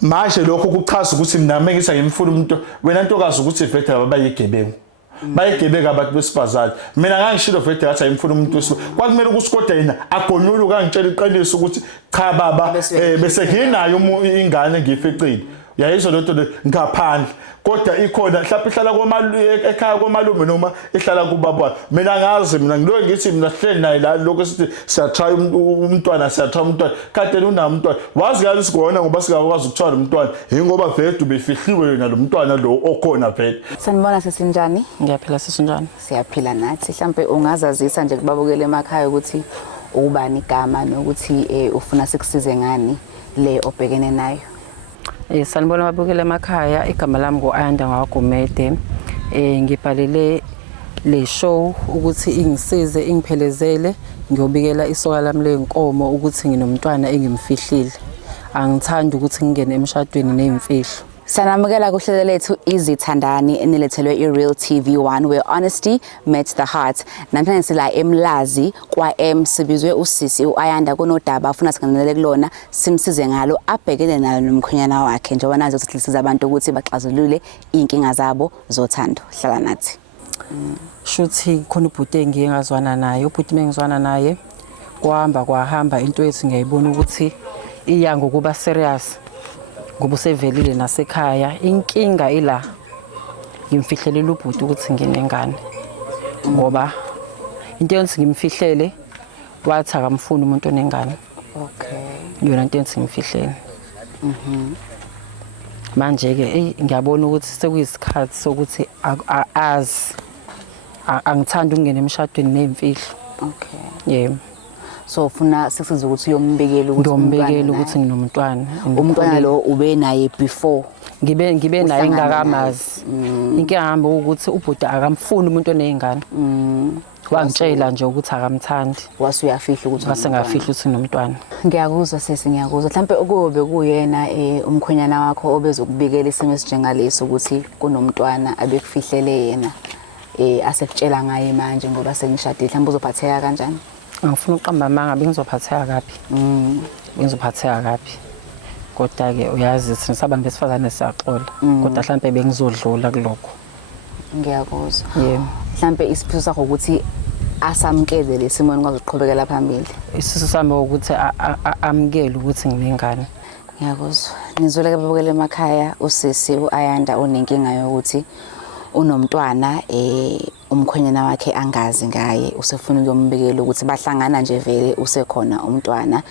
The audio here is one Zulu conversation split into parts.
manje lokho kuchaza ukuthi mina mengisa ngimfuna umuntu wena ntokazi ukuthi vete abayigebengu bayigebeka abantu besifazane mina ngangishilo vete ngathi ayimfuna umuntu wesilungu kwakumele ukuthi kodwa yena agonyulu kangitshela iqiniso ukuthi cha baba bese nginayo ingane ngiyificile yayizwa lento ngaphandle kodwa ikhona mhlawumbe ihlala ekhaya komalume noma ihlala kubaba mina ngazi mina ngilo ngithi mina sihleli naye la lokho sithi siyatry umntwana kade unama umntwana wazi ngalo sigona ngoba singakwazi ukuthola umntwana ingoba vele ubefihliwe yena lo mntwana lo okhona vele. Sanibona sesinjani? Ngiyaphila sesinjani? Siyaphila nathi. Mhlambe ungazazisa nje kubabukele emakhaya ukuthi ubani igama nokuthi ufuna sikusize ngani le obhekene nayo. Sanibona babukele emakhaya, igama lami ngo-Ayanda Ngwagumede. Ngibhalele le show ukuthi ingisize ingiphelezele ngiyobikela isoka lami lenkomo ukuthi nginomntwana engimfihlile. Angithandi ukuthi ngingene emshadweni nezimfihlo. Sanamukela kuhlelo lethu Izithandani enilethelwe iReal TV1 where honesty meets the heart. Namhlanje sila eMlazi kwa sibizwe usisi uAyanda kunodaba afuna singanele kulona simsize ngalo abhekene nalo nomkhonyana wakhe njengoba nazi ukuthi siza abantu ukuthi baxazulule inkinga zabo zothando. Hlala nathi. Shuthi khona ubhuti engiyengazwana naye, ubhuti mengizwana naye kwahamba into yethu ngiyayibona ukuthi iya ngokuba serious. Ngoba usevelile nasekhaya inkinga ila ngimfihlelela ubhuti ukuthi nginengane ngoba into yonke ngimfihlele wathi akamfuni umuntu onengane. Okay. Yona into yonke ngimfihlele. Manje ke ngiyabona ukuthi sekuyisikhathi sokuthi angithanda ukungena emshadweni nezimfihlo. Okay. Yebo. So ufuna sikusiza ukuthi uyombekela ukuthi ngiyombekela ukuthi nginomntwana. Umntwana lo ube naye before ngibe naye ingakamazi. Inkinga hamba ukuthi ubhuti akamfuni umuntu onezingane. Wangitshela nje ukuthi akamthandi. Wase uyafihla ukuthi wasengafihla ukuthi nomntwana. Ngiyakuzwa sesi ngiyakuzwa. Mhlambe ukube kuyena umkhonyana wakho obezokubikela isimo esinjengaleso ukuthi kunomntwana abekufihlele yena asekutshela ngaye manje ngoba sengishadile mhlambe uzophatheka kanjani? Ngifuna uqamba amanga bengizophatheka kabi. Bengizophatheka kabi. Kodwa ke uyazi sinisabambe besifazane siyaxola. Kodwa mhlambe bengizodlula kuloko. Ngiyakuzwa. Yebo. Mhlambe isifiso sakho ukuthi asamukele lesimoni kwaze uqhubekela phambili. Isifiso sami ukuthi amukele ukuthi nginengane. Ngiyakuzwa. Nizoleke babukele emakhaya usisi uAyanda onenkinga yokuthi unomntwana umkhonyana wakhe angazi ngaye usefuna ukuyombikela ukuthi bahlangana nje vele usekhona umntwana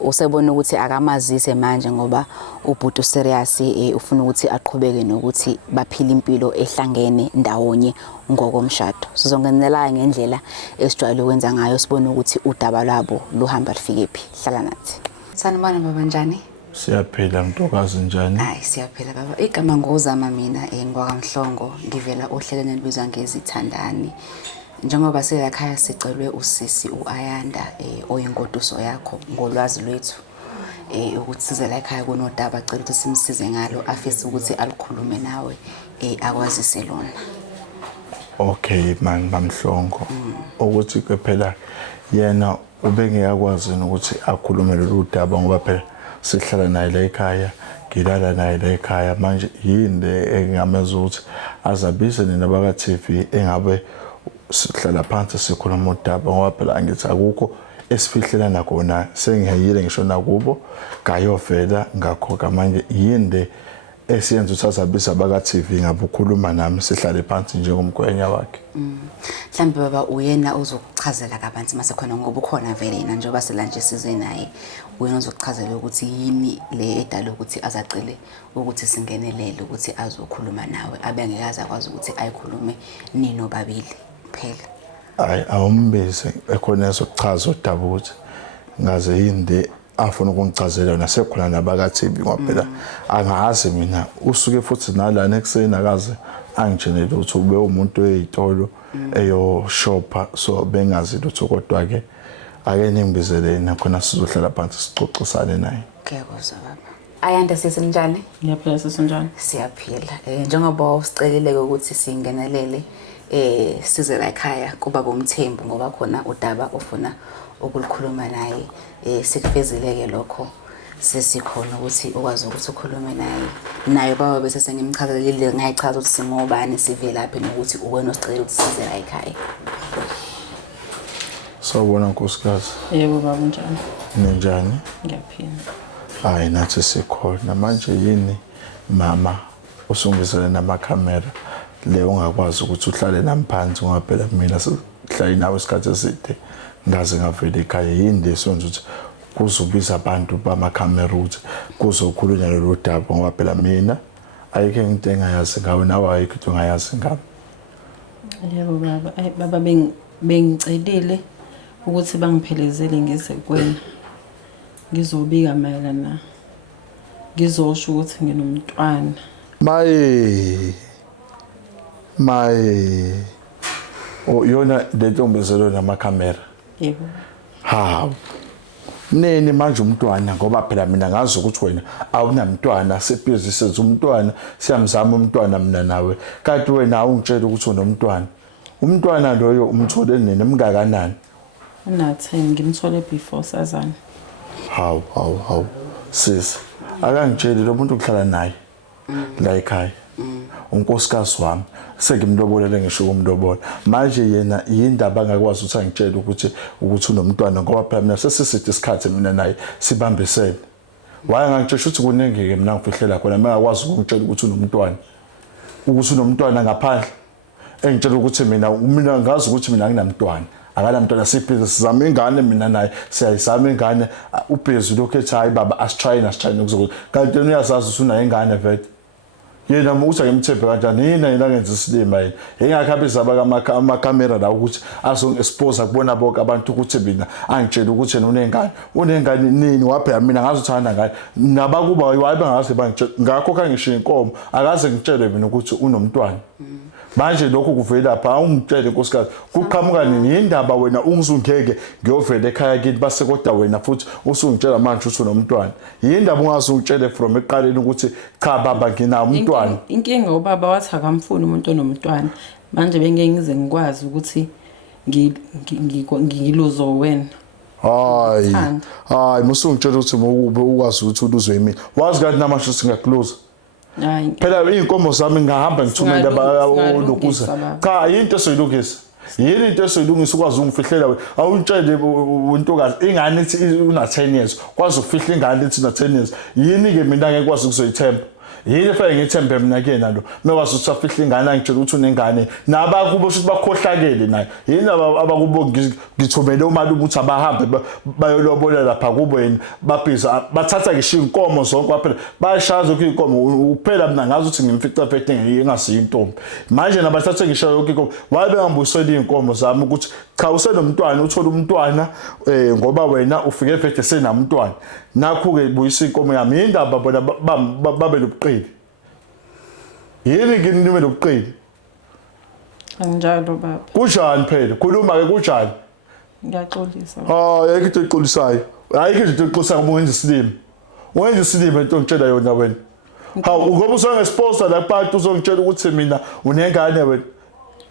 usebona ukuthi akamazise manje ngoba ubhuti serious ufuna ukuthi aqhubeke nokuthi baphile impilo ehlangene ndawonye ngokomshado. Sizongenela ngendlela esijwayele ukwenza ngayo sibone ukuthi udaba lwabo luhamba lifike phi. Hlala nathi. Sanibona baba njani? Siyaphila ntokazi njani? Hayi siyaphila baba. Igama ngozama mina ngwakamhlongo ngivela ohlelweni elibizwa ngezithandani. Njengoba selakhaya sicelwe usisi uAyanda oyingoduso yakho ngolwazi lwethu ukuthi sizela ekhaya kunodaba acela ukuthi simsize ngalo afisa ukuthi alikhulume nawe akwazise lona. Okay man bamhlongo ukuthi ke phela yena ubengeyakwazi ukuthi akhulume lolu daba ngoba phela sihlala naye la ekhaya ngilala naye la ekhaya manje yini engamenza ukuthi azabise nabaka TV engabe sihlala phansi sikhuluma udaba ngoba phela angithi akukho esifihlelana khona sengihayile ngisho nakubo ngayovela ngakho manje yini esiyenza ukuthi azabisa abaka TV ngabe ukhuluma nami sihlale phansi njengomgwenya wakhe. Mhlambe baba uyena uzokuchazela kabanzi mase khona ngoba ukhona vele yena njengoba sila nje size naye uyena uzokuchazela ukuthi yini le edala ukuthi azacele ukuthi singenelele ukuthi azokhuluma nawe abengekazi akwazi ukuthi ayikhulume nino babili phela. Hayi awumbese ekhona ezokuchaza udaba ukuthi ngaze yini afuna ukungichazela nasekhona nabaka TV ngoba phela angazi mina usuke futhi nalana ekseni akaze angitshenele ukuthi ube umuntu eyitolo eyo shopper so bengazi lutho kodwa ke ake ningibizele yena khona sizohlala phansi sixoxisane naye. Ngiyakuzwa baba. Ayanda sesinjani? Ngiyaphila sesinjani? Siyaphila. Njengoba usicelile ukuthi singenelele size la ekhaya kuba bomthembu ngoba khona udaba ofuna ukulikhuluma naye sikufezileke lokho sesikhona ukuthi ukwazi ukuthi ukhulume naye baba bese sengimchazele ngayichaza ukuthi singobani sivelaphi nokuthi uwena osicela ukuthi size la ekhaya. Sawubona nkosikazi. Yebo baba njani? Ninjani? Ngiyaphila. Hayi nathi sikhona manje yini mama usungisele namakhamera le ungakwazi ukuthi uhlale nami phansi ngoba phela mina sihlala nawe isikhathi eside ngaze ngavela ekhaya yini lesonto ukuthi kuzobiza abantu bamakhamera ukuthi kuzokhulunywa lolu daba ngoba phela mina ayike into engayazi ngawe nawe ayike into engayazi ngami. Yebo baba, baba bengicelile ukuthi bangiphelezele ngize kuwena. Ngizobika mayelana ngizosho ukuthi nginomntwana. Maye yona lentombazelo namakhamera. Yebo. Hawu nene manje umntwana ngoba phela mina ngazi ukuthi wena awunamntwana sebhizi senza umntwana siyamzama umntwana mina nawe kanti wena awungitshela ukuthi unomntwana. Umntwana loyo umthole nini emngakanani? Una-10 ngimthole before sazana. Hawu sis akangitsheli lo muntu ukuhlala naye la ekhaya. Unkosikazi wami sengimlobolele ngisho kumlobola manje yena yindaba angakwazi ukuthi angitshele ukuthi unomntwana ngoba phela mina sesisithi isikhathi mina naye sibambisene. Waya ngangitshela ukuthi kunengeke mina ngifihlela khona mangakwazi ukungitshela ukuthi unomntwana ngaphandle engitshela ukuthi mina ngazi ukuthi mina nginamntwana akanamntwana sibhizi sizama ingane mina naye siyayizama ingane ubhizi lokho ethi hayi baba asitrying kuzokuthi kanti yena uyazazi ukuthi unayo ingane vele yena uthi ngimthembe kanjani yena ngenza isilima yena engakhabisa amakhamera la ukuthi azongi-expose kubona bonke abantu ukuthi mina angitshela ukuthi yena unengane nini waphela mina ngazothanda ngayo nabakuba wayibe ngase bangitshela ngakho kangisho inkomo akaze ngitshele mina ukuthi unomntwana. Manje lokho kuvela lapha ungitshele nkosikazi kuqhamuka nini indaba wena ungizungeke ngiyovela ekhaya kini base kodwa wena futhi usungitshela manje ukuthi unomntwana yindaba ungazungitshele from eqaleni ukuthi cha baba ngina umntwana. Inkinga ubaba wathi akamfuni umuntu onomntwana manje bengeke ngize ngikwazi ukuthi ngiluzo wena. Hayi musungitshela ukuthi ukwazi ukuthi uluzwe yimi wazi kanti namanje singakluza. Hayi Phela inkomo zami ngahamba ngithumele abalokuza. Cha into esoyilungisa. Yini into esoyilungisa ukwazi ungifihlela wena. Awuntshele untokazi ingane ithi una 10 years. Kwazi ukufihla ingane ithi una 10 years. Yini ke mina ngeke kwazi ukuzoyithemba. Yini fanele ngithembe mina ke nalo. Mekwazi ukuthi afihla ingane angitshela ukuthi unengane. Nabakubo ukuthi bakhohlakele naye. Yini abakubo ngithumele umalume ukuthi abahambe bayolobola lapha kubo yena babhiza bathatha ngisho inkomo zonke kwaphela bayashaza ukuthi inkomo uphela mina ngazi ukuthi ngimfica phethe ngingasiyo intombi. Manje nabathatha ngisho yonke inkomo wabe ngambuyisela inkomo zami ukuthi cha usenomntwana uthola umntwana ngoba wena ufike phethe senamntwana. Nakho ke buyisa inkomo yami indaba bona babe lobuqili. Yini nginiwe lobuqili? Anjalo baba. Kunjani phela? Khuluma ke kunjani? Ngiyaxolisa. Ayikho into exolisayo. Ayikho into exolisayo uma wenza isilimo. Wenza isilimo into ngitshela yona wena. Hawu ngoba usongesponsor lapha uzongitshela ukuthi mina unengane wena.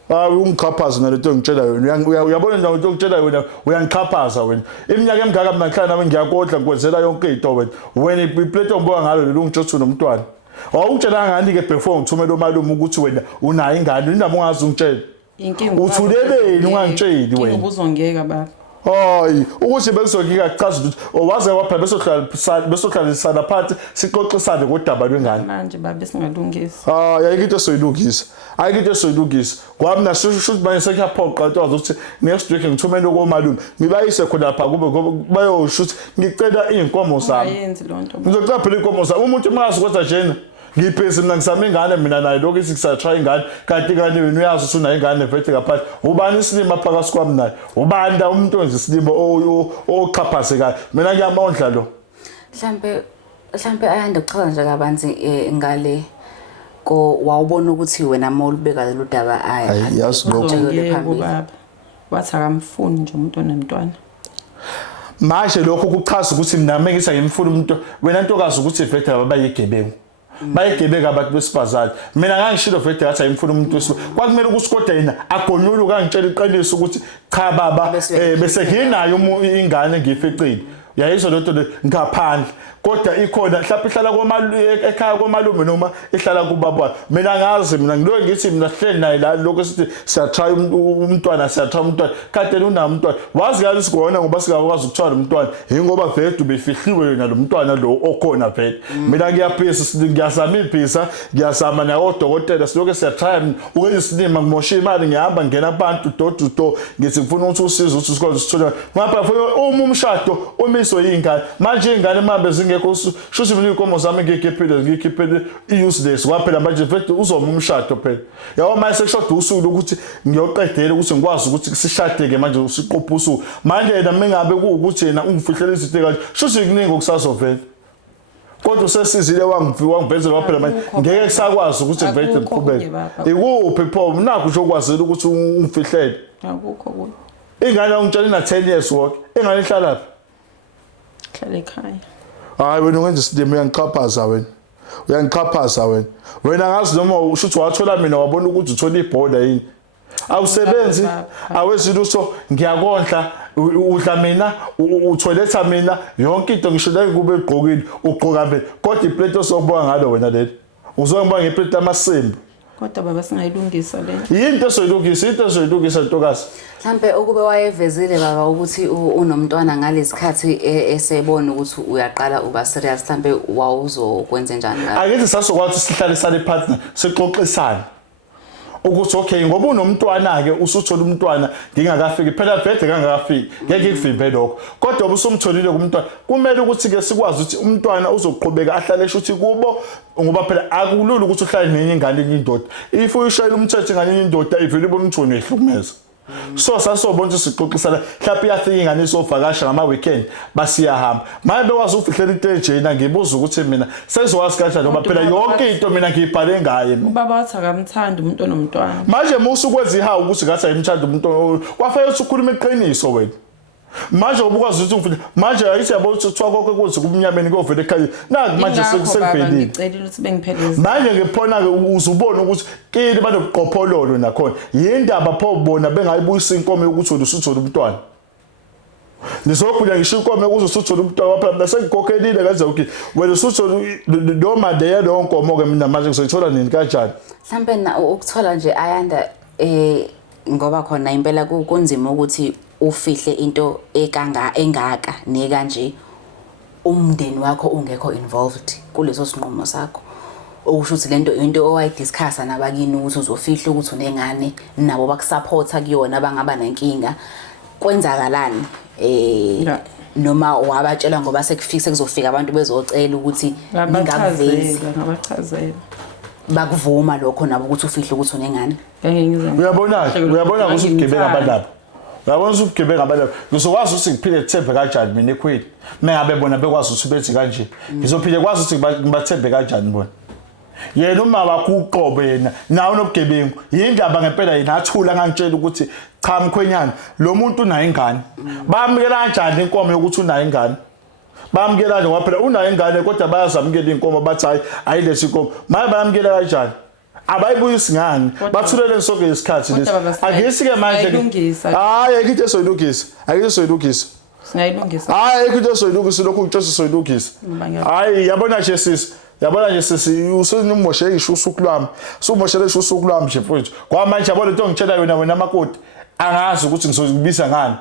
Ungikhaphaza nalento ngitshela yona uyabona nje into ngitshela yona uyangikhaphaza wena iminyaka emingaka mina ngihlala nawe ngiyakodla ngikwenzela yonke into wena iplate omboka ngalo lelo ngitshothi unomntwana awungitshela ngani ke before ngithumela umalume ukuthi wena unayo ingane indaba ungazi ungitshela inkinga uthuleleni ungangitsheli wena ubuzongeka baba. Hayi ukuthi bekuzongika chaza ukuthi owaze waphela besohlalisana phansi sixoxisane ngodaba lwengane Manje baba singalungisa. Ayikho into soyilungisa. Ayikho into soyilungisa. Kwami nasho manje sekuyaphoqa ukuthi next week ngithumele komalume ngibayise khona lapha kube bayosho ukuthi ngicela inkomo zami. Ayenzi lonto. Ngizocela phela inkomo zami umuntu mazi kodwa njena ngibhezi mina ngisama ingane mina naye lokho isikutry ingane kanti ngane wena uyazi ukuthi unayo ingane vete ngaphandle ubani isilima phakathi kwami naye ubani umuntu onze isilimo oqhaphazekayo mina ngiyamondla lo mhlambe ayanda ukuchaza nje kabanzi ngale ko wawubona ukuthi wena mawulibeka lelo daba yazi lokho yebo baba wathi akamfuni nje umuntu onemntwana. Manje lokho kuchaza ukuthi mina mengisa ngimfuna umuntu wena ntokazi ukuthi vete abayigebengu bayigebeka abantu besifazane mina ngangishilo vete ngathi ayimfuna umuntu wesifazane kwakumele ukuthi kodwa yena agonyuluka ngitshela iqiniso ukuthi cha baba bese nginayo ingane ngifecile yayizwa lento ngaphandle kodwa ikhona mhlawumbe ihlala ekhaya komalume noma ihlala kubaba mina ngazi mina ngilo ngithi mina sihleli naye la lokho sithi siyatry umntwana kade unami umntwana wazi kahle sikona ngoba singakwazi ukuthwala umntwana ingoba vele ubefihliwe yena lo mntwana lo okhona vele mina ngiyazama iphisa ngiyazama na odokotela siloke siyatry ukwenza isinima ngimosha imali ngihamba ngena abantu door to door ngithi ngifuna ukuthi usize ukuthi sikwazi ukuthola ngapha umshado omiswe yingane manje ingane mabe zingekho shuthi mina inkomo zami ngikhiphele useless kwaphela manje vele uzoma umshado phela yawo manje sekushada usuku ukuthi ngiyoqedela ukuthi ngikwazi ukuthi sishadeke manje usiqopha usuku manje yena mengabe ukuthi yena ungifihlela izinto kanje shuthi kuningi okusazovela kodwa usesizile wangivezela waphela manje ngeke kusakwazi ukuthi vele ngiqhubeke ikuphi pho nakho nje okwazela ukuthi ungifihlele akukho kuyo ingane ungitshela na 10 years work ingane ihlala lapha hlala ekhaya hayi wena ungenza isidimo uyangiqhaphaza wena ngazi noma ushuthi wathola mina wabona ukuthi uthola ibhoda yini awusebenzi awezile uso ngiyakondla udla mina utholetha mina yonke into ngisho la kube egqokile ugqoka vele kodwa iplate osokubuka ngalo wena leli uzongibuka ngeplate amasimbi kodwa baba singayilungisa le into esoyilungisa ntokazi mhlambe ukube wayevezile baba ukuthi unomntwana ngalesikhathi esebona ukuthi uyaqala uba serious mhlambe wawuzokwenza njani ngayo akithi sasokwathi sihlale sale partner sixoxisana ukuthi okay ngoba unomntwana ke usuthola umntwana ngingakafiki phela vede kangakafiki ngeke ngivimbe lokho kodwa ubusumtholile kumntwana kumele ukuthi ke sikwazi ukuthi umntwana uzoqhubeka ahlale eshuthi kubo ngoba phela akulula ukuthi uhlale nenye ingane indoda if uyishayela umthetho ingane indoda ivele ibona ukuthi unehlukumeza so sasobona ukuthi sixoxisana mhlawumbe iyafika ingane isovakasha ngama weekend basiyahamba maye bekwazi ukufihlela into ejena ngibuza ukuthi mina sezokwazi kanjani ngoba phela yonke into mina ngiyibhale ngaye ubaba wathi akamthanda umuntu onomntwana manje musukwenza ihawu ukuthi ngathi ayimthanda umuntu kwafanele ukuthi ukhulume iqiniso wena manje ubukwazi ukuthi manje ayithi yabo ukuthi kuthiwa konke kuthi kumnyameni kovela ekhaya naku manje sekuvelile ngicela ukuthi bengipheleze manje ngiphona ke uzubona ukuthi kini banobuqophololo nakhona yindaba pho bona bengayibuyisa inkomo yokuthi usuthola umntwana nizobuya ngisho inkomo ukuze usuthola umntwana phela bese ngikokhelile kanze ukuthi wena usuthola noma leyo lo nkomo ke mina manje ngizoyithola nini kanjani mhlambe ukuthola nje Ayanda ngoba khona impela kunzima ukuthi ufihle into engaka nekanje umndeni wakho ungekho involved kuleso sinqumo sakho okusho ukuthi lento into owayidiscussa nabakini ukuthi uzofihla ukuthi unengane nabo bakusupporta kuyona bangaba nenkinga kwenzakalani noma wabatshela ngoba sekufike kuzofika abantu bezocela ukuthi ngingavezi bakuvuma lokho nabo ukuthi ufihle ukuthi unengane uyabona ukuthi ugebeka abantu yabona ukuthi ugebeka abantu ngizokwazi ukuthi ngiphile thembe kanjani mina ekhwini mengabe bona bekwazi ukuthi bethi kanje ngizophile kwazi ukuthi ngibathembe kanjani bona yena uma wakuqobe yena nawo nobugebengu yindaba ngempela yena athula ngangitshela ukuthi cha mkhwenyana lo muntu unayo ingane bamukela kanjani inkomo yokuthi unayo ingane bamukela nje ngoba phela unayo ingane kodwa bayazamukela inkomo bathi hayi ayilesi inkomo maye bayamukela kanjani abayibuyisi ngani bathulele ngisonke isikhathi lesi akuyisike manje hayi ekithe soyilungisa singayilungisa hayi ekithe soyilungisa lokho ngitshela soyilungisa hayi yabona nje sisi usenomoshe isho usuku lwami sumoshele isho usuku lwami nje mfowethu kwamanje yabona into ngitshela wena makoti angazi ukuthi ngizokubisa ngani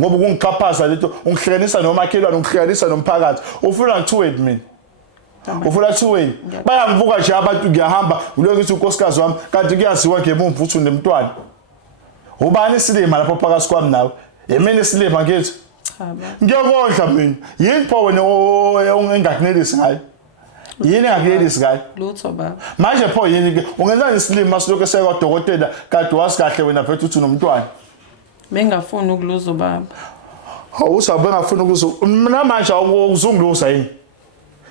ngoba kungiqhaphaza lento ungihlekanisa nomakhelwane ungihlekanisa nomphakathi ufuna ngithuweni mina ufuna thuweni bayangivuka nje abantu ngiyahamba ngilo ngithi unkosikazi wami kanti kuyaziwa ngemumva uthi unemntwana ubani isilima lapho phakathi kwami nawe yimini isilima ngithi ngiyakondla mina yini pho wena ongakunelisi ngayo yini ngakunelisi ngayo lutho baba manje pho yini ke ungenza isilima siloke sekwadokotela kade wazi kahle wena mfethu uthi unomntwana bengafuni ukuluza baba awusabe ngafuna ukuza mina manje awuzungiluza yini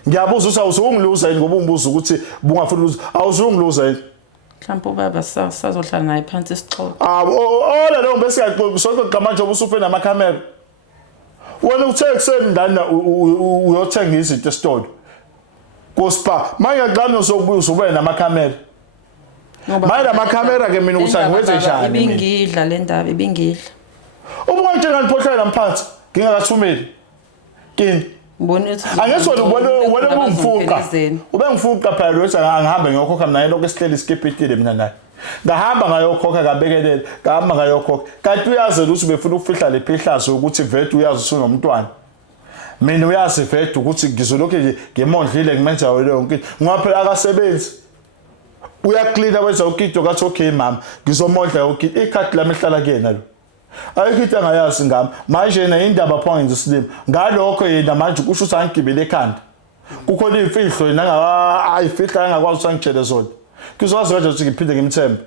ngiyabuza ukuthi awuzungiluza yini ngoba ungibuza ukuthi bungafuna ukuthi awuzungiluza yini mhlawumbe ubaba sazohlala naye phansi isixoxo ola lo bese siyaxoxa sonke manje obusufe namakhamera wena uthe kuseni ndana uyothenga izinto esitolo kuspa manje ngaqala uzobuya uzobe namakhamera manje amakhamera ke mina ukuthi ngiwenze njani ibingidla le ndaba ibingidla ubungathi ngiphohlela mphansi ngingakathumeli kini ngibona ukuthi angesona ubone kungifuqa ube ngifuqa phela lo angihamba ngiyokhokha mina lokho esihleli skipitile mina naye ngahamba ngayokhokha kabekelele ngahamba ngayokhokha kanti uyazi ukuthi befuna ukufihla lephihlazo ukuthi vete uyazi usunomntwana mina uyazi vete ukuthi ngizolokho ngimondlile ngimenza yonke ngoba phela akasebenzi uyaklina wenza ukito kathi okay mama ngizomondla yonke ikhadi lami lihlala kuyena lo ayikho angayazi ngami manje yena indaba phansi isilimo ngalokho yena manje kusho ukuthi angigibele ekhanda kukhona imfihlo yena ayifihla engakwazi usangitshele zona ngizwazi kanje ukuthi ngiphinde ngimthembe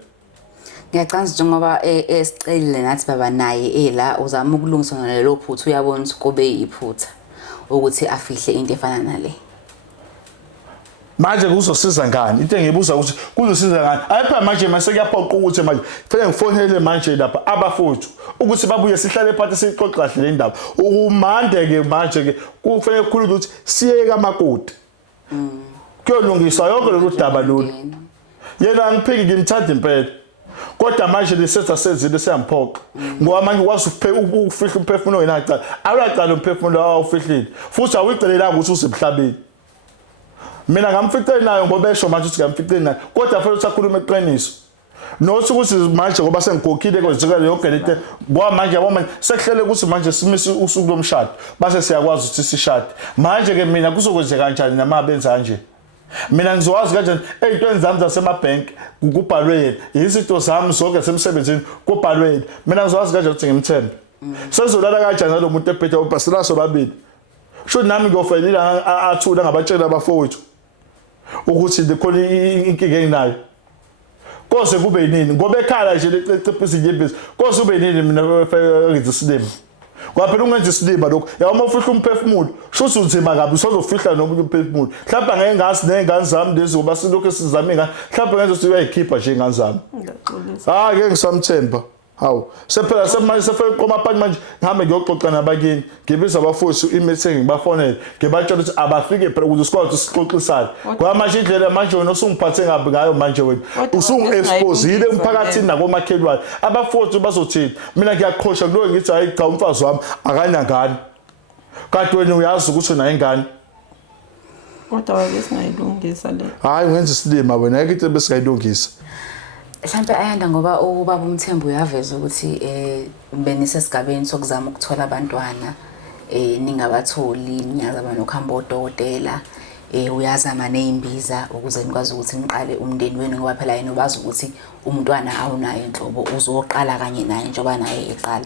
ngiyacanga njengoba esicelile nathi baba naye la uzama ukulungisa nalelo phuthu uyabona ukuthi kube yiphutha ukuthi afihle into efana nale manje kuzosiza ngani into engibuza ukuthi kuzosiza ngani ayipha manje mase kuyaphoqa ukuthi manje kufanele ngifonele manje lapha abafowethu ukuthi babuye sihlale phansi sixoxe kahle le ndaba ukumande ke manje ke kufanele ukukhuluma ukuthi siye kamakoti kuyolungiswa yonke lolu daba lolu yena angiphiki ngimthanda impela kodwa manje lisetha sezile siyampoqa ngoba manje ukwazi ukufihla umphefumulo wena aqala awuyaqala umphefumulo awufihlile futhi awuyicelela ukuthi usemhlabeni mina ngamficela nayo ngoba esho manje ukuthi ngamficela nayo kodwa futhi usakhuluma eqiniso nothi ukuthi manje ngoba sengikhokhile kwenzeka yonke lento ngoba manje yabo manje sekuhlele ukuthi manje simise usuku lomshado base siyakwazi ukuthi sishade manje ke mina kuzokwenzeka kanjani nama benza kanje mina ngizowazi kanjani ezintweni zami zasemabhenki kubhalwe yena izinto zami zonke semsebenzini kubhalwe yena mina ngizowazi kanjani ukuthi ngimthembe sezolala kanjani nalo muntu ephethe ubasela sobabili sho nami ngiyofelela athula ngabatshela abafowethu ukuthi likhona inkinga enginayo kose kube yini ngoba ekhala nje lecipisa inyembezi kose kube yini mina ngithi isilimo ngoba phela ungenza isilima lokho yawuma ufihla umphefumulo sho uzima kabi usozofihla nomunye umphefumulo mhlawumbe ngeke ngazi nezingane zami lezi ngoba silokho sizame ngani mhlawumbe ngenza ukuthi uyayikhipha nje ingane zami ngeke ngisamthemba hawu sephela semanje sefike qoma phansi manje ngihambe ngiyoxoxa nabakini ngibiza abafowethu imeeting ngibafonele ngibatshela ukuthi abafike phela ukuze sikwazi sixoxisane ngoba manje indlela manje wena usungiphathe ngabi ngayo manje wena usungi-exposile emphakathini nakomakhelwane abafowethu bazothini mina ngiyaqhosha kuloyo ngithi hayi cha umfazi wami akanangane kanti wena uyazi ukuthi unayo ingane kodwa wake singayilungisa le hayi ungenza isilima wena ngeke ithi besikayilungisa mhlambe ayanda ngoba ubaba uMthembu uyaveza ukuthi benisesigabeni sokuzama ukuthola abantwana ningabatholi niyazama nokuhamba odokotela uyazama nezimbiza ukuze nikwazi ukuthi niqale umndeni wenu ngoba phela yena ubazi ukuthi umntwana awunayo inhlobo uzoqala kanye naye njengoba naye eqala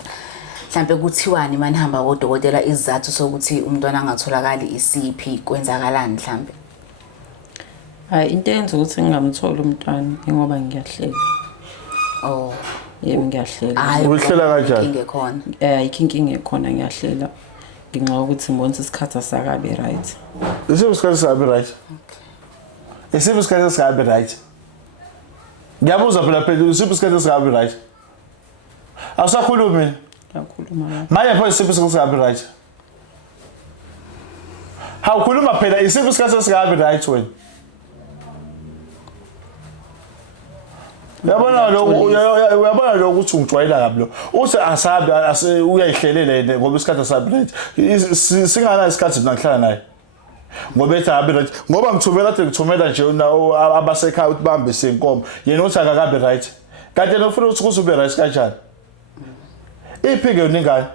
mhlambe kuthiwani manihamba odokotela izizathu sokuthi umntwana angatholakali isiphi kwenzakalani mhlambe hayi into enza ukuthi ngingamtholi umntwana ngoba ngiyahlela oh yebo ngiyahlela uhlela kanjani ingekhona ayikho inkinga ekhona ngiyahlela nginxa ukuthi ngibona isikhathi asakabe right isiphi isikhathi asakabe right isiphi isikhathi asakabe right ngiyabuza phela isiphi isikhathi asakabe right awusakhulumi ngiyakhuluma manje pho isiphi isikhathi asakabe right hawukhuluma phela isiphi isikhathi asakabe right wena uyabona lo ukuthi ungijwayela kabi lo uthi asabe uyayihlelela ngoba isikhathi asabe right singana isikhathi nakuhlala naye ngoba ethi abe right ngoba ngithumela nje abasekhaya ukuthi bahambe senkomo yena uthi akakabe right kanti yena ufuna ukuthi ube right kanjani iphike yona ingane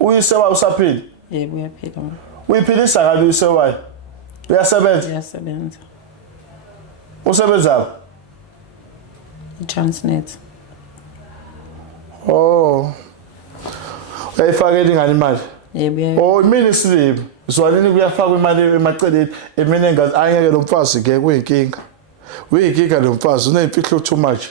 uyisewa usaphila yebo uyaphila uyiphilisa kabi uyisewayo uyasebenza usebenza Transnet. Oh. Uyayifakela ingane imali? Yebo. Oh, mina isilimo. Zwanini kuyafakwa imali emaceleni emini engazi angeke lo mfazi ke kuyinkinga. Uyinkinga lo mfazi unemfihlo too much.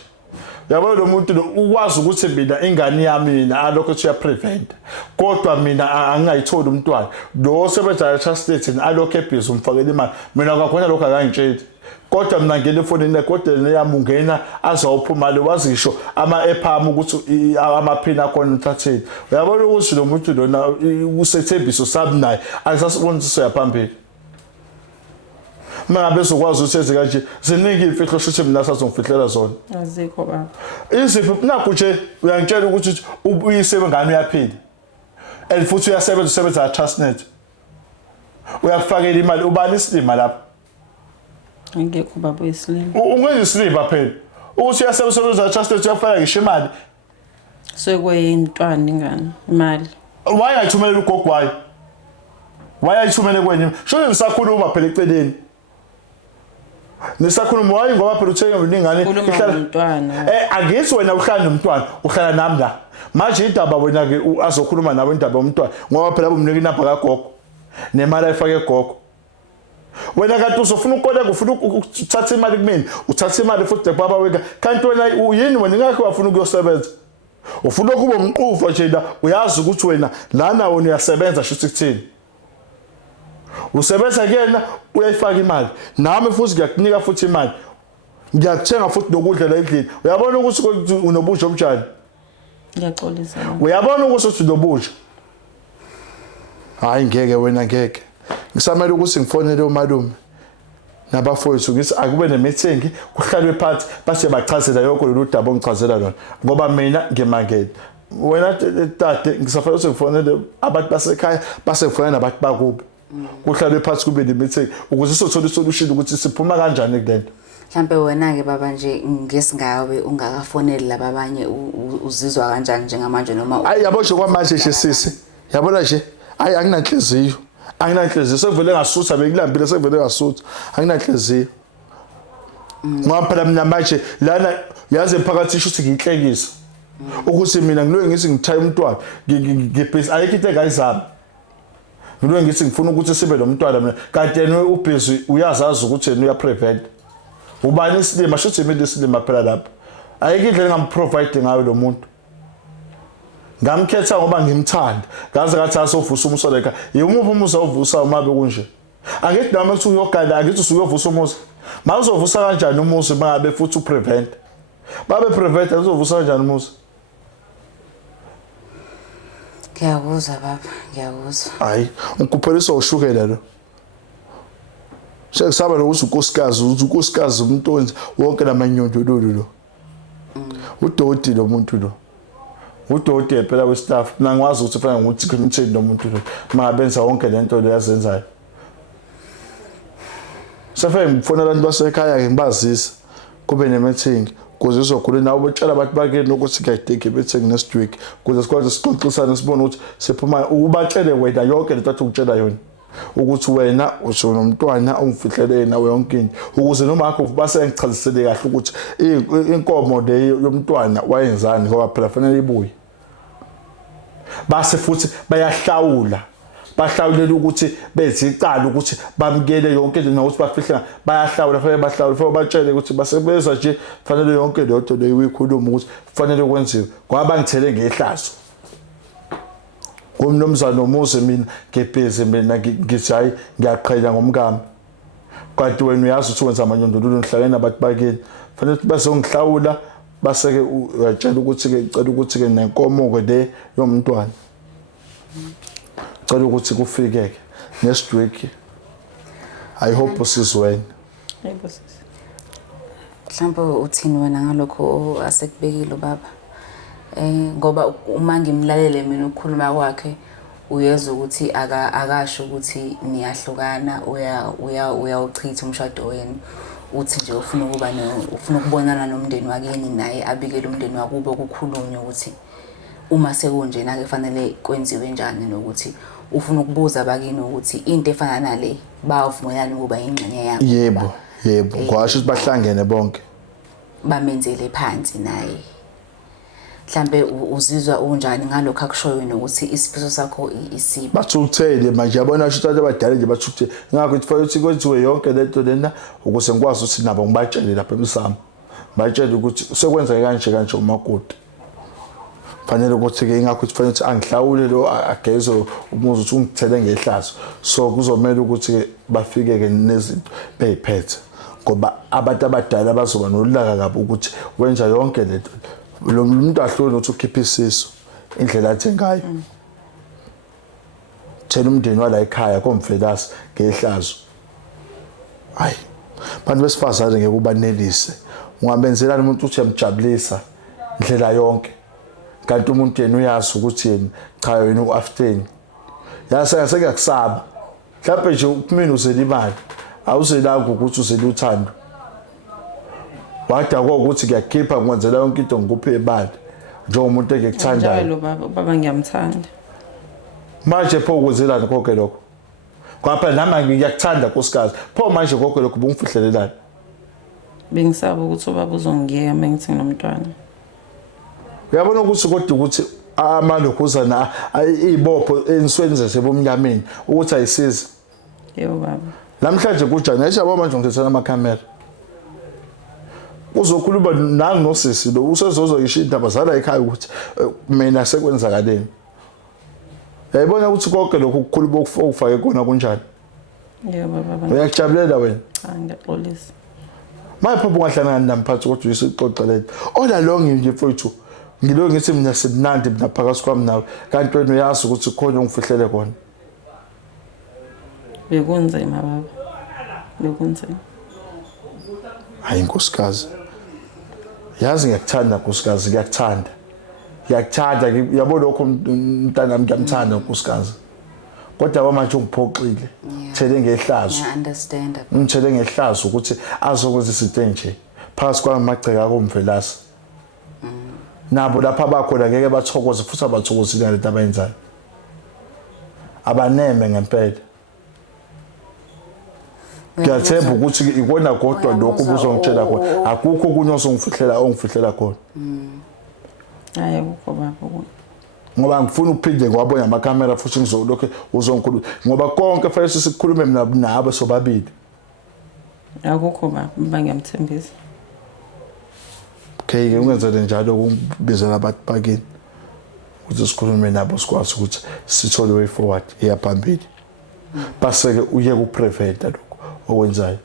Uyabona lo muntu ukwazi ukuthi mina ingane yami mina alokho siya prevent. Kodwa mina angingayitholi umntwana. Lo sebenza Transnet alokho ebhizi umfakela imali. Mina akakhona lokho akangitsheli. Kodwa mina ngene efonini kodwa neyami ungena azawuphuma le wazisho ama-app ami ukuthi amaphini akhona uthatheni uyabona ukuthi lo muntu lona usethembiso sami naye akasasibonisa yaphambili mangabe ezokwazi ukuthi enze kanje ziningi imfihlo shuthi mina sazongifihlela zona azikho baba iziphi nakho nje uyangitshela ukuthi uyise ngane uyaphila and futhi uyasebenza Transnet uyakufakela imali ubani isilima lapha Ngeke ubaba wesilimo. ungenza isilima phela ukuthi uyasebenza trusted uyafaka ngisho imali Sekuyintwana ingane imali. wayayithumela ugogo wayo wayayithumele kwenye sho ngisakhuluma phela eceleni nisakhuluma wayi ngoba phela uthenge uningane Umntwana. angithi wena uhlala nomntwana uhlala nami la manje indaba wena ke azokhuluma nawe indaba yomntwana ngoba phela bomnika inamba kagogo nemali ayifake gogo wena kanti uzofuna ukoleka ufuna ukuthatha imali kumina uthatha imali futhi baba weka kanti wena uyini wena ngakho wafuna ukuyosebenza ufuna kuba umqufa nje la uyazi ukuthi wena lana wena uyasebenza shithi kuthini usebenza kuyena uyayifaka imali nami futhi ngiyakunika futhi imali ngiyakuthenga futhi nokudla la endlini uyabona ukuthi unobusha obunjani Ngiyaxolisa. uyabona ukuthi unobusha hayi ngeke wena ngeke ngisamele ukuthi ngifonele umalume nabafowethu ngithi akube nemeeting kuhlalwe phansi base bachazela yonke lolu daba ongichazela lona ngoba mina ngimangele wena tate ngisafanele ukuthi ngifonele abantu basekhaya base ngifonela nabantu bakubo kuhlalwe phansi kube nemeeting ukuze sothola isolution ukuthi siphuma kanjani kulento Mhlambe wena ke baba nje ngesingawe ungakafoneli laba abanye uzizwa kanjani njengamanje noma ayi yabo nje kwamanje nje sisi yabona nje ayi anginanhliziyo sekuvele ngasutha bekulambile sekuvele ngasutha anginanhliziyo ngoba phela mina manje lana yaze phakathi isho ukuthi ngiyihlekisa ukuthi mina ngiloye ngithi ngithaya umntwana ngibhesi ayikho into engayizama ngiloye ngithi ngifuna ukuthi sibe nomntwana mina kanti yena ubhesi uyazazi ukuthi yena uyaprevent ubani isilima shuthi imile isilima phela lapha ayikho indlela engamprovide ngayo lo muntu ngamkhetha ngoba ngimthanda ngaze ngathi asovusa umuso leka yimuphi umuso ovusa uma bekunje angithi nami ukuthi uyogada angithi usuyovusa umuso mawuzovusa kanjani umuso mangabe futhi uprevent babe prevent uzovusa kanjani umuso ngiyakuzwa baba ngiyakuzwa hayi ukuphelisa ushukela lo sekusaba lokuthi unkosikazi umntonzi wonke lamanyondo lo udoti lo muntu lo udoti phela westaff mina ngwazi ukuthi fanele ukuthi ngimthini nomuntu lo mabenza wonke lento leyazenzayo sefike ngifona abantu basekhaya ke ngibazisa kube nemeeting kuze uzokhuluma nawe betshela abantu bakeni ukuthi kuyadeke meeting next week kuze sikwazi sixoxisane sibone ukuthi siphuma ubatshele wena yonke lento athi ukutshela yona ukuthi wena unomntwana umfihlele nawe yonke into ukuze noma akho basengichazisele kahle ukuthi inkomo le yomntwana wayenzani ngoba phela fanele ibuye base futhi bayahlawula bahlawulela ukuthi benze icala ukuthi bamkele yonke into nokuthi bafihla bayahlawula fanele bahlawule fanele batshele ukuthi basebenza nje fanele yonke lento leyo uyikhuluma ukuthi fanele kwenziwe ngoba bangithele ngehlazo kumnomzana nomuze mina ngebhezi mina ngithi hayi ngiyaqhenya ngomkami kanti wena uyazi ukuthi wenza amanyondolo nihlangene abantu bakini fanele bazongihlawula baseke uyatshela ukuthi ke ngicela ukuthi ke nenkomo ke le yomntwana ngicela ukuthi kufike ke next week I hope usizweni Yebo sisi. mhlawumbe uthini wena ngalokho asekubekile baba ngoba uma ngimlalele mina ukukhuluma kwakhe uyezwa ukuthi akasho ukuthi niyahlukana uyawuchitha umshado wenu uthi nje ufuna ukubonana nomndeni wakini naye abikele umndeni wakubo ukukhulunywa ukuthi uma sekunjena ke fanele kwenziwe njani nokuthi ufuna ukubuza abakini ukuthi into efana nale bavumelana ukuba ingxenye yabo yebo kwasho ukuthi bahlangene bonke bamenzele phansi naye mhlambe uzizwa unjani ngalokho akushoyo nokuthi isifiso sakho isiba bathukuthele manje yabona ukuthi abantu abadala nje bathukuthele ngakho kufanele ukuthi kwenziwe yonke lento lena ukuze ngikwazi ukuthi nabo ngibatshele lapha emsamo batshele ukuthi sekwenza kanje umakoti fanele ukuthi ke ingakho kufanele ukuthi angihlawule lo agezo umuzi ukuthi ungithele ngehlazo so kuzomela ukuthi ke bafike ke nezinto beyiphethe ngoba abantu abadala bazoba nolaka kabi ukuthi wenza yonke lento lo muntu ahlole ukuthi ukhipha isiso indlela athi ngayo thela umndeni wala ekhaya komfelasi ngehlazo hayi bantu besifazane ngeke ubanelise ungabenzela umuntu uthi uyamjabulisa indlela yonke kanti umuntu yena uyazi ukuthi yena cha yena uafterni yase kuyakusaba mhlawumbe nje kumina uzela imali awuzelanga ukuthi uzela uthando wadakwa ukuthi ngiyakhipha ngikwenzela yonke into ngikuphe imali njengomuntu engikuthandayo njalo baba ngiyamthanda manje pho ukuzelani konke lokho ngapha nami ngiyakuthanda nkosikazi pho manje konke lokho bungifihlelelani bengisaba ukuthi ubaba uzongiyeka mengithi nginomntwana uyabona ukuthi kodwa ukuthi amalokhuzana izibopho ensweni zasebomnyameni ukuthi ayisizi yebo baba namhlanje kunjani ayishaba manje ngithethana amakhamera uzokhuluma nangi nosisi lo usezozo yisho indaba zala ekhaya ukuthi mina sekwenzakaleni yayibona ukuthi konke lokho ukukhuluma okufake kona kunjani yebo baba uyakujabulela wena cha ngiyaxolisa manje pho ungahlangana namphathi kodwa uyisixoxelele ola longi nje mfowethu ngilo ngithi mina simnandi mina phakathi kwami nawe kanti wena uyazi ukuthi khona ungifihlele kona bekunzima baba bekunzima hayi nkosikazi yazi ngiyakuthanda nkosikazi ngiyakuthanda yabo lokho umntana ngiyamthanda nkosikazi kodwa manje ungiphoxile thele ngehlazo understand ngithele ngehlazo ukuthi azokwenza izinto nje phakathi kwami magceka komvelasi nabo lapha abakhona ngeke bathokoze futhi abathokozile ngalento abayenzayo abaneme ngempela ngiyathemba ukuthi ikona kodwa lokho ubuzongitshela khona akukho kunye ongifihlela khona hayi akukho baba ngoba ngifuna ukuphinde ngiwabona amakhamera futhi ngizolokho uzongikhuluma ngoba konke fanele sikukhulume mina nabo sobabili akukho baba ngiyamthembisa okay ungenzele njalo ukubizela abantu bakini ukuthi sikhulume nabo sikwazi ukuthi sithole way forward eyaphambili base ke uye kuprevent lokho okwenzayo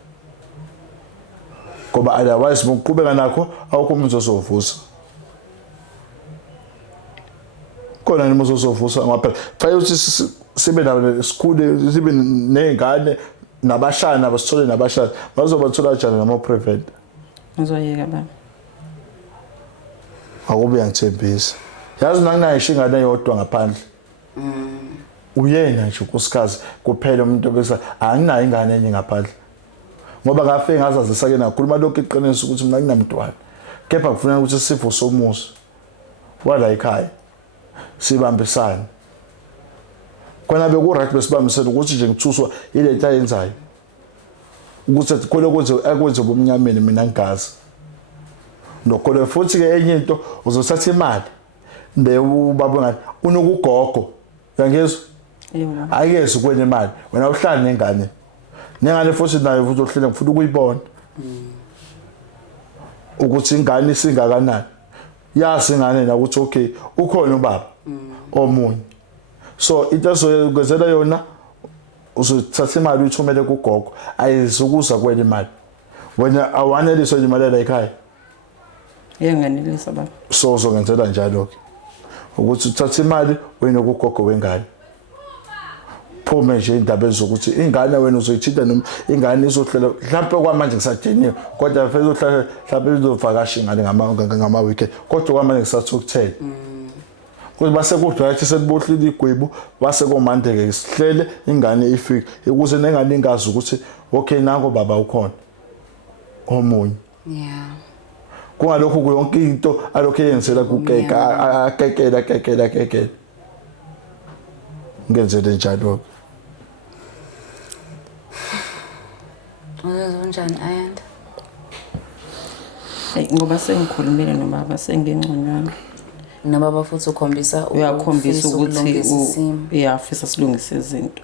ngoba otherwise ukuqhubeka nakho awukho umuntu ozovusa khona nimo ozovusa ngaphela fanele ukuthi sibe nabo sikhule sibe nezingane nabashana abasithole nabashana bazobathola kanjani nama prevent ngizoyeka baba akube yangithembisa yazi nanginayo ingane yodwa ngaphandle uyena nje unkosikazi kuphela umuntu obesa anginayo ingane enye ngaphandle ngoba ngafike ngazazisa ke nakhuluma lokho iqiniso ukuthi mina nginamntwana kepha kufanele ukuthi sifo somusa wala ekhaya sibambisane kona beku right besibambisene ukuthi nje ngithuswa ile nto ayenzayo ukuthi khona akwenze bomnyameni mina ngigazi nokho futhi ke enye into uzothatha imali mbe ubaba ngathi unokugogo uyangizwa yebo ayezi kwena imali wena uhlala nengane futhi nayo uzohlela ngifuna ukuyibona ukuthi ingane isingakanani yazi ingane na ukuthi okay ukhona ubaba omunye so into ezokwenzela yona uzothatha imali uyithumele kugogo ayizukuza kwena imali wena awaneliswe imali la ekhaya yenganelisa baba so uzongenzela njalo ke ukuthi uthatha imali wena kugogo wengane phome nje indaba ezokuthi ingane wena uzoyithinta noma ingane izohlela mhlawumbe kwamanje ngisadiniwe kodwa vele uzohlala mhlawumbe izovakasha ingane ngama weekend kodwa kwamanje ngisathukuthela kuthi base kudwathi selibohlile igwebu base komandeke sihlele ingane ifike ukuze nengane ingazi ukuthi okay nango baba ukhona omunye yeah kungalokho kuyonke into alokho yenzela kukeka akekela ngenzele njalo unjani ayanda ngoba sengikhulumile nobaba sengengconywana nobaba futhi ukhombisa uyakhombisa ukuthi uyafisa silungise izinto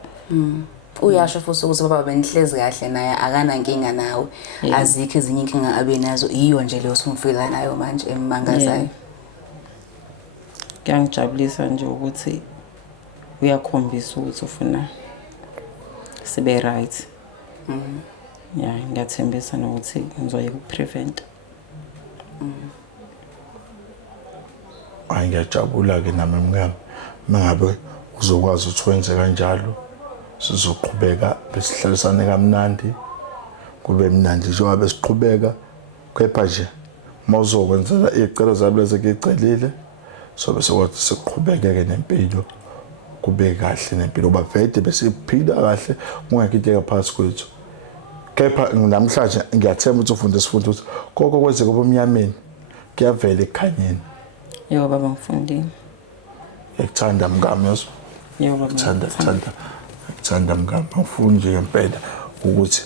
uyasho futhi ukuthi baba benihlezi kahle naye akana nkinga nawe azikho ezinye inkinga abe nazo iyo nje leyo usumfika nayo manje emangazayo kuyangijabulisa nje ukuthi uyakhombisa ukuthi ufuna sibe right yeah ngiyathembisa nokuthi ngizoyeka ukuprevent ngiyajabula ke nami mngami mangabe uzokwazi ukuthi wenze kanjalo sizoqhubeka besihlalisane kamnandi kube mnandi njengoba besiqhubeka kepha nje mawuzokwenzela icelo zami lezi ngicelile so bese kwathi siqhubeke ke nempilo kube kahle nempilo bavede bese phila kahle kungekho into ekaphakathi kwethu. Kepha namhlanje ngiyathemba ukuthi ufunde sifundo ukuthi konke kwenzeka obumnyameni kuyavela ekukhanyeni. Yebo baba ngifundile. Ngikuthanda mngami yazo. Yebo baba. Ngikuthanda mngami. Ngifuna nje ngempela ukuthi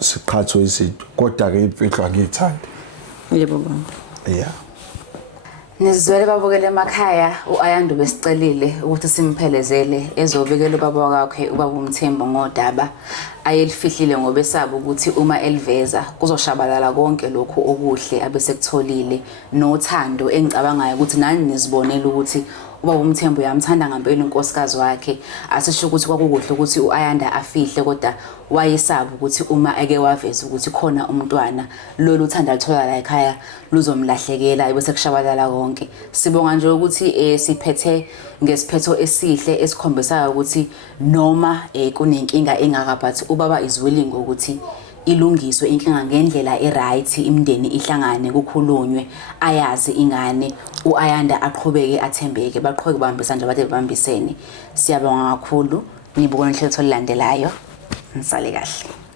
siqhathwe izinto kodwa ke imfihlo angiyithandi. Yebo baba. Yeah. Nizwele babukele emakhaya uAyanda besicelile ukuthi simphelezele ezobikela ubaba wakhe ubaba uMthembu ngodaba ayelifihlile ngoba esaba ukuthi uma eliveza kuzoshabalala konke lokho okuhle abesekutholile nothando engicabangayo ukuthi nani nizibonela ukuthi ubaba uMthembu uyamthanda ngempela unkosikazi wakhe asisho ukuthi kwakukuhle ukuthi uAyanda afihle kodwa wayesaba ukuthi uma ake waveza ukuthi khona umntwana lolu uthanda lithola la ekhaya luzomlahlekela bese kushabalala konke. Sibonga nje ukuthi siphethe ngesiphetho esihle esikhombisayo ukuthi noma kunenkinga engaka but ubaba is willing ukuthi ilungiswe inkinga ngendlela eright imndeni ihlangane kukhulunywe ayazi ingane uAyanda aqhubeke athembeke baqhubeke babambisana nje bathe babambisene. Siyabonga kakhulu nibukona ihlelo lilandelayo nisale kahle.